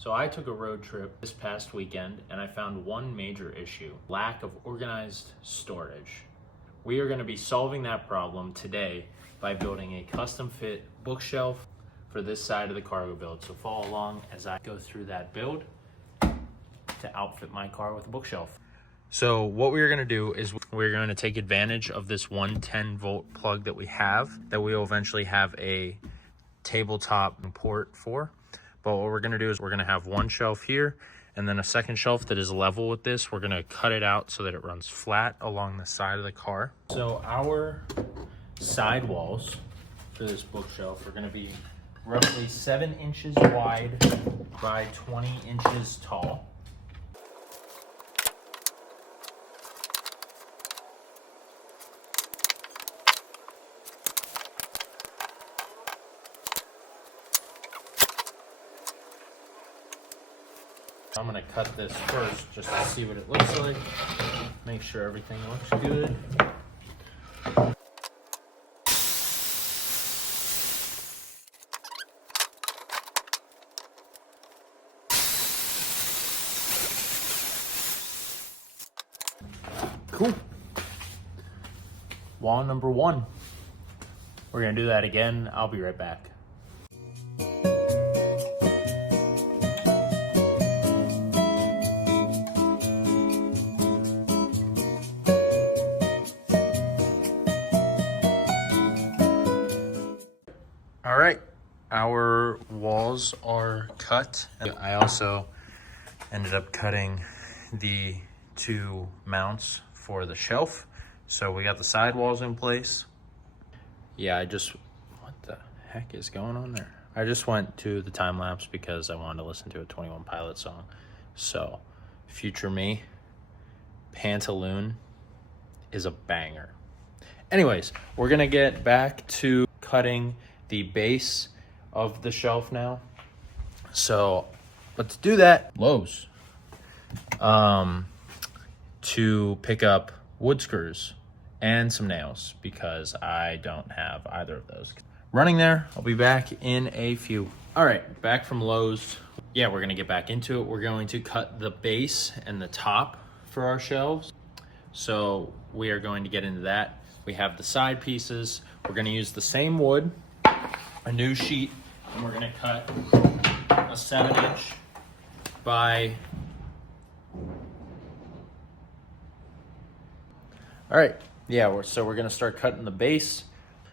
So I took a road trip this past weekend and I found one major issue: lack of organized storage. We are going to be solving that problem today by building a custom fit bookshelf for this side of the cargo build. So follow along as I go through that build to outfit my car with a bookshelf. So what we're gonna do is we're gonna take advantage of this 110 volt plug that we have, that we'll eventually have a tabletop port for. But what we're gonna do is we're gonna have one shelf here and then a second shelf that is level with this. We're gonna cut it out so that it runs flat along the side of the car. So our side walls for this bookshelf are gonna be roughly 7 inches wide by 20 inches tall. I'm gonna cut this first just to see what it looks like. Make sure everything looks good. Cool. Wall number 1. We're gonna do that again. I'll be right back. All right, our walls are cut. I also ended up cutting the 2 mounts for the shelf. So we got the side walls in place. Yeah, what the heck is going on there? I just went to the time lapse because I wanted to listen to a 21 Pilots song. So future me, Pantaloon is a banger. Anyways, we're gonna get back to cutting the base of the shelf now. So let's do that. Lowe's to pick up wood screws and some nails because I don't have either of those. Running there, I'll be back in a few. All right, back from Lowe's. Yeah, we're gonna get back into it. We're going to cut the base and the top for our shelves. So we are going to get into that. We have the side pieces. We're gonna use the same wood, a new sheet, and we're gonna cut a 7-inch by, all right, yeah, so we're gonna start cutting the base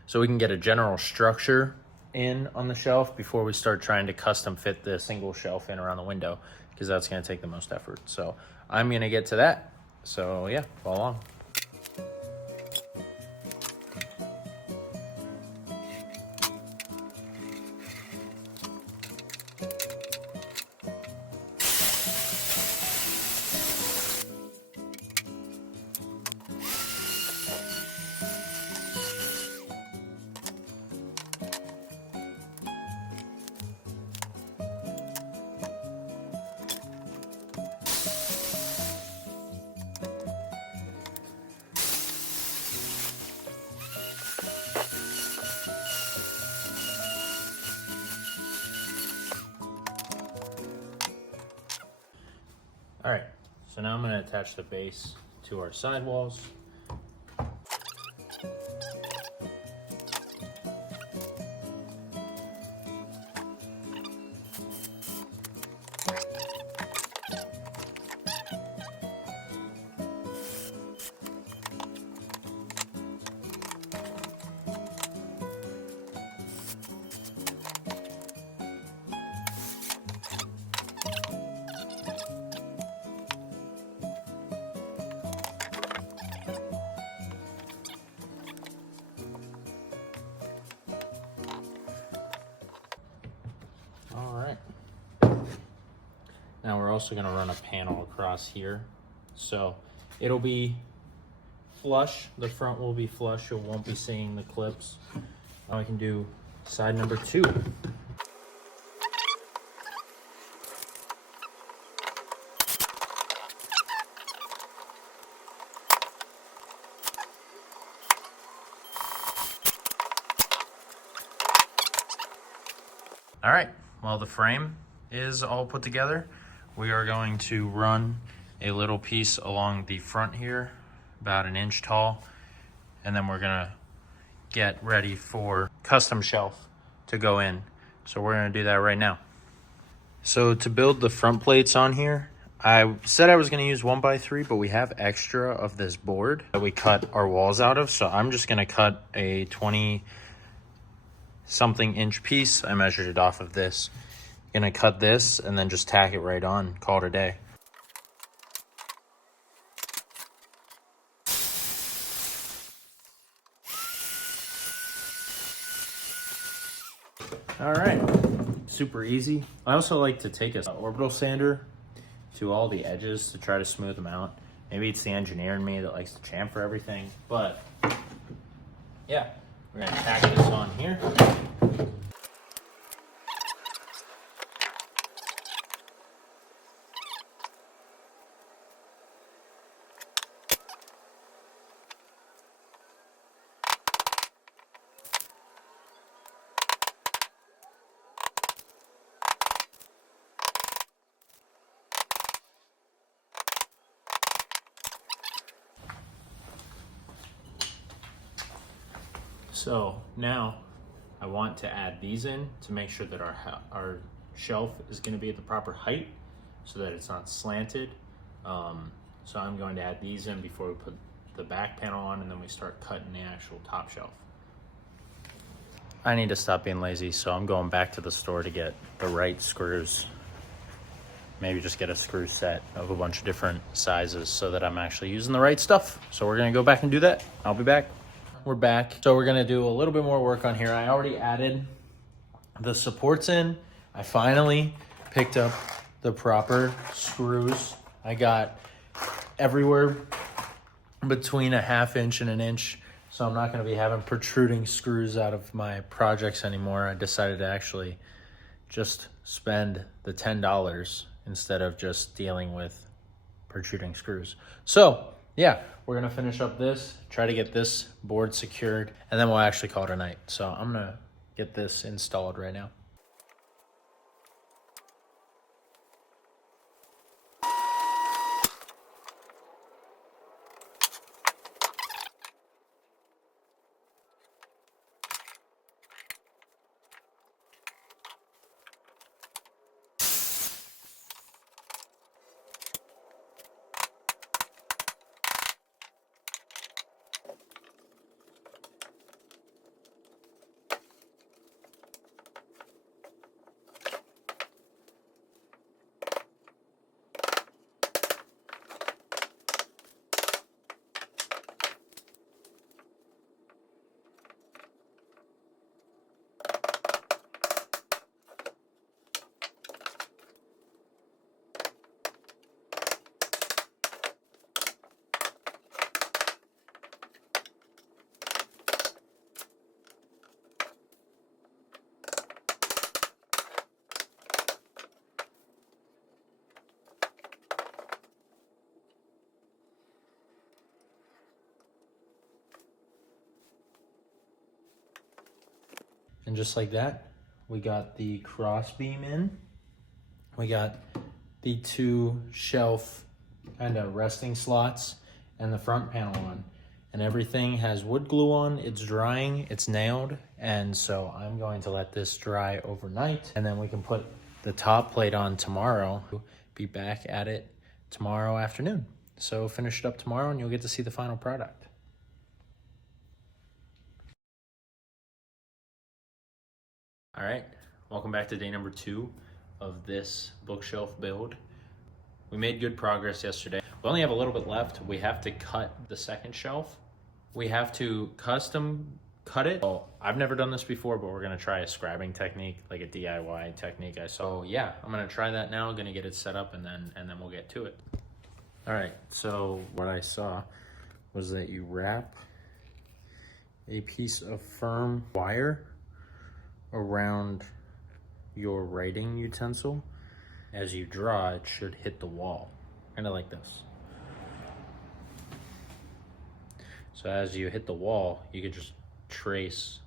so we can get a general structure in on the shelf before we start trying to custom fit the single shelf in around the window, because that's gonna take the most effort. So I'm gonna get to that. So yeah, follow along. All right, so now I'm gonna attach the base to our sidewalls. All right. Now we're also gonna run a panel across here. So it'll be flush, the front will be flush, you won't be seeing the clips. Now we can do side number 2. All right, well, the frame is all put together, we are going to run a little piece along the front here, about 1 inch tall, and then we're gonna get ready for custom shelf to go in. So we're gonna do that right now. So to build the front plates on here, I said I was gonna use 1x3, but we have extra of this board that we cut our walls out of. So I'm just gonna cut a 20 something inch piece. I measured it off of this. Gonna cut this and then just tack it right on, call it a day. All right, super easy. I also like to take a orbital sander to all the edges to try to smooth them out. Maybe it's the engineer in me that likes to chamfer everything, but yeah, we're gonna tack this on here. So now I want to add these in to make sure that our shelf is going to be at the proper height so that it's not slanted. So I'm going to add these in before we put the back panel on, and then we start cutting the actual top shelf. I need to stop being lazy, so I'm going back to the store to get the right screws. Maybe just get a screw set of a bunch of different sizes so that I'm actually using the right stuff. So we're gonna go back and do that. I'll be back. We're back. So we're gonna do a little bit more work on here. I already added the supports in. I finally picked up the proper screws. I got everywhere between a 1/2 inch and 1 inch. So I'm not gonna be having protruding screws out of my projects anymore. I decided to actually just spend the $10 instead of just dealing with protruding screws. So yeah, we're gonna finish up this, try to get this board secured, and then we'll actually call it a night. So I'm gonna get this installed right now. And just like that, we got the cross beam in. We got the 2 shelf kind of resting slots and the front panel on. And everything has wood glue on, it's drying, it's nailed. And so I'm going to let this dry overnight, and then we can put the top plate on tomorrow. Be back at it tomorrow afternoon. So finish it up tomorrow and you'll get to see the final product. All right, welcome back to day number 2 of this bookshelf build. We made good progress yesterday. We only have a little bit left. We have to cut the second shelf. We have to custom cut it. Well, I've never done this before, but we're gonna try a scribing technique, like a DIY technique I saw. So yeah, I'm gonna try that now, gonna get it set up, and then we'll get to it. All right, so what I saw was that you wrap a piece of firm wire around your writing utensil. As you draw, it should hit the wall, kind of like this. So as you hit the wall, you can just trace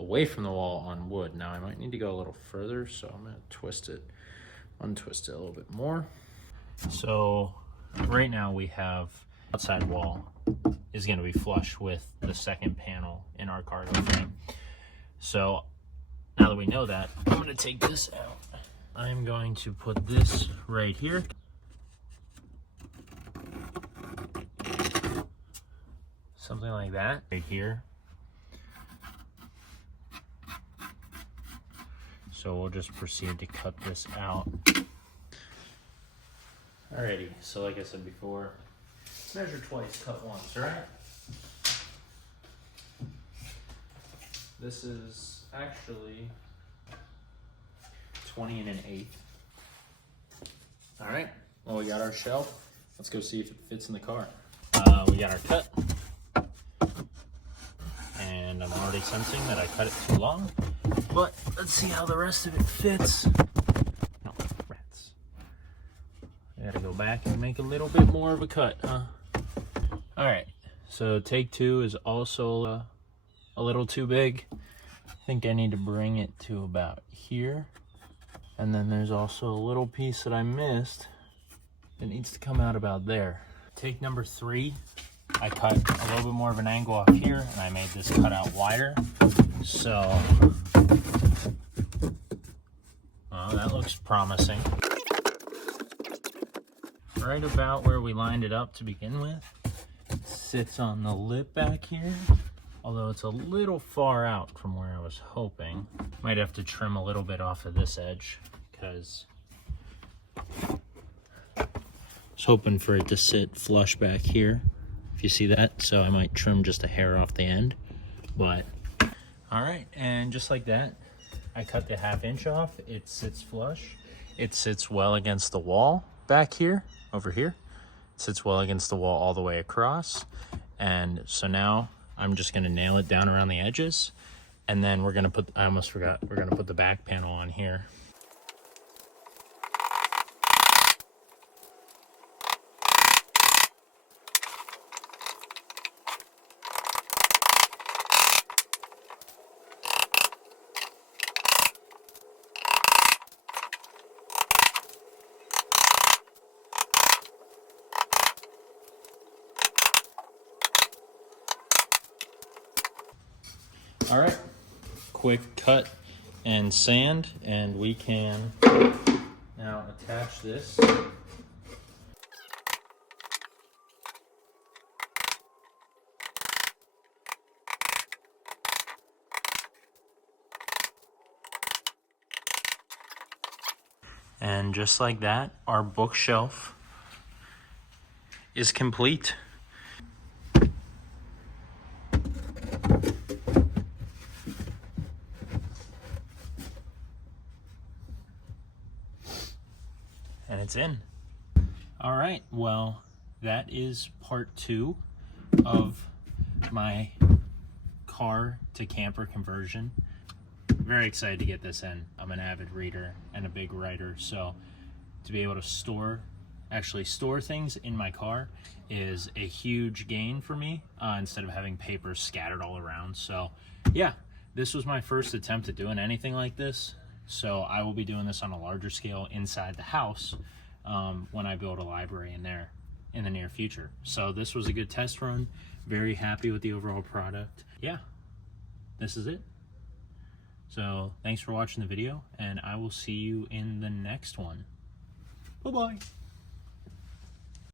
away from the wall on wood. Now I might need to go a little further, so I'm gonna twist it Untwist it a little bit more. So right now we have outside wall is going to be flush with the second panel in our cargo frame. So now that we know that, I'm going to take this out. I'm going to put this right here. Something like that right here. So we'll just proceed to cut this out. Alrighty, so like I said before, measure twice, cut once, right? This is actually 20 1/8. All right, well, we got our shelf. Let's go see if it fits in the car. We got our cut. And I'm already sensing that I cut it too long, but let's see how the rest of it fits. No, rats. I gotta go back and make a little bit more of a cut, huh? All right, so take two is also a little too big. I think I need to bring it to about here. And then there's also a little piece that I missed. It needs to come out about there. Take number 3. I cut a little bit more of an angle off here, and I made this cutout wider. So, well, that looks promising. Right about where we lined it up to begin with. It sits on the lip back here, although it's a little far out from where I was hoping. Might have to trim a little bit off of this edge, because I was hoping for it to sit flush back here. If you see that, so I might trim just a hair off the end, but all right. And just like that, I cut the 1/2 inch off. It sits flush. It sits well against the wall back here, over here. It sits well against the wall all the way across. And so now I'm just gonna nail it down around the edges, and then we're gonna put, I almost forgot, we're gonna put the back panel on here. All right, quick cut and sand, and we can now attach this. And just like that, our bookshelf is complete. And it's in. All right, well, that is part 2 of my car to camper conversion. Very excited to get this in. I'm an avid reader and a big writer, so to be able to actually store things in my car is a huge gain for me, instead of having paper scattered all around. So yeah, this was my first attempt at doing anything like this. So I will be doing this on a larger scale inside the house when I build a library in there in the near future. So this was a good test run. Very happy with the overall product. Yeah, this is it. So thanks for watching the video, and I will see you in the next one. Bye-bye.